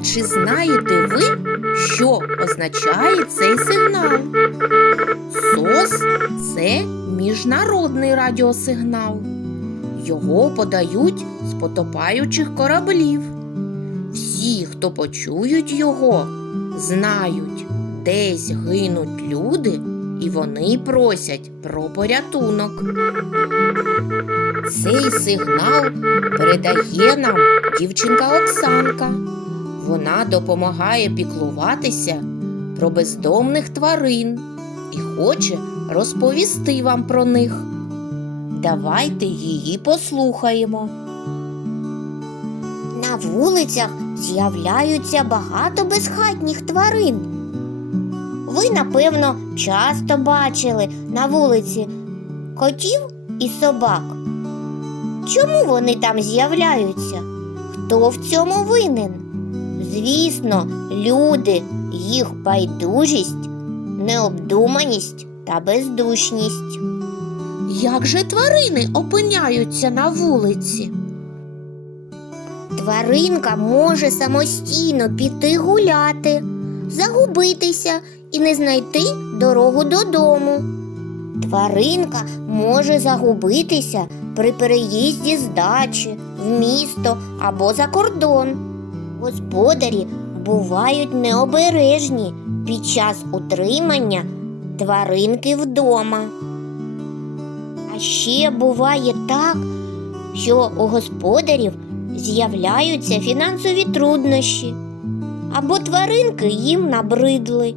чи знаєте ви, що означає цей сигнал? СОС це міжнародний радіосигнал. Його подають з потопаючих кораблів. Всі, хто почують його, знають, десь гинуть люди, і вони просять про порятунок. Цей сигнал передає нам дівчинка Оксанка. Вона допомагає піклуватися про бездомних тварин і хоче розповісти вам про них. Давайте її послухаємо. На вулицях з'являються багато безхатніх тварин. Ви, напевно, часто бачили на вулиці котів і собак. Чому вони там з'являються? Хто в цьому винен? Звісно, люди, їх байдужість, необдуманість та бездушність. Як же тварини опиняються на вулиці? Тваринка може самостійно піти гуляти, загубитися і не знайти дорогу додому. Тваринка може загубитися при переїзді з дачі в місто або за кордон. Господарі бувають необережні під час утримання тваринки вдома. А ще буває так, що у господарів з'являються фінансові труднощі, або тваринки їм набридли,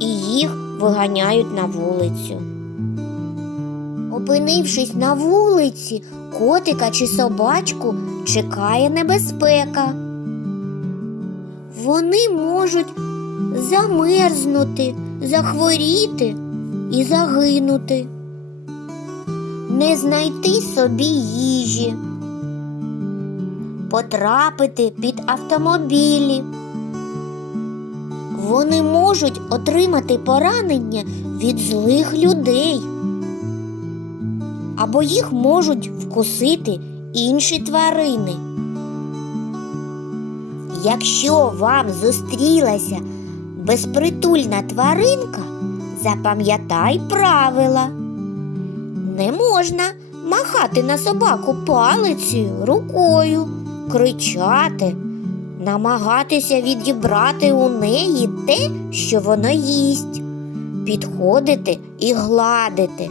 і їх виганяють на вулицю. Опинившись на вулиці, котика чи собачку чекає небезпека. Вони можуть замерзнути, захворіти і загинути, не знайти собі їжі потрапити під автомобілі. Вони можуть отримати поранення від злих людей. Або їх можуть вкусити інші тварини. Якщо вам зустрілася безпритульна тваринка, запам'ятай правила. Не можна махати на собаку палицею, рукою, кричати, намагатися відібрати у неї те, що вона їсть, підходити і гладити.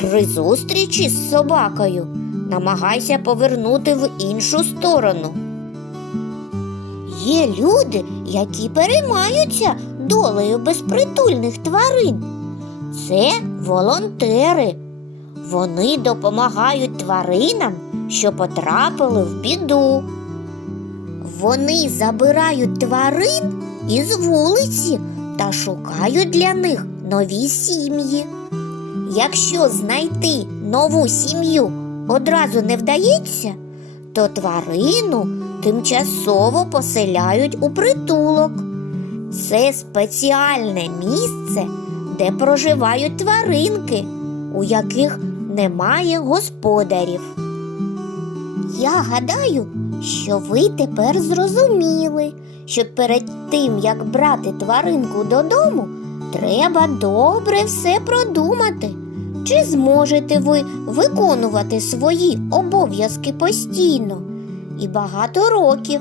При зустрічі з собакою намагайся повернути в іншу сторону. Є люди, які переймаються долею безпритульних тварин. Це волонтери. Вони допомагають тваринам, що потрапили в біду. Вони забирають тварин із вулиці та шукають для них нові сім'ї. Якщо знайти нову сім'ю одразу не вдається, то тварину тимчасово поселяють у притулок. Це спеціальне місце, де проживають тваринки, у яких немає господарів. Я гадаю, що ви тепер зрозуміли, що перед тим, як брати тваринку додому, треба добре все продумати. Чи зможете ви виконувати свої обов'язки постійно і багато років?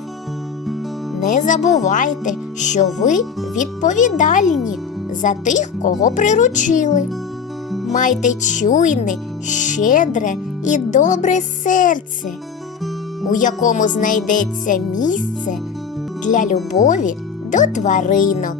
Не забувайте, що ви відповідальні за тих, кого приручили. Майте чуйне, щедре і добре серце, у якому знайдеться місце для любові до тваринок.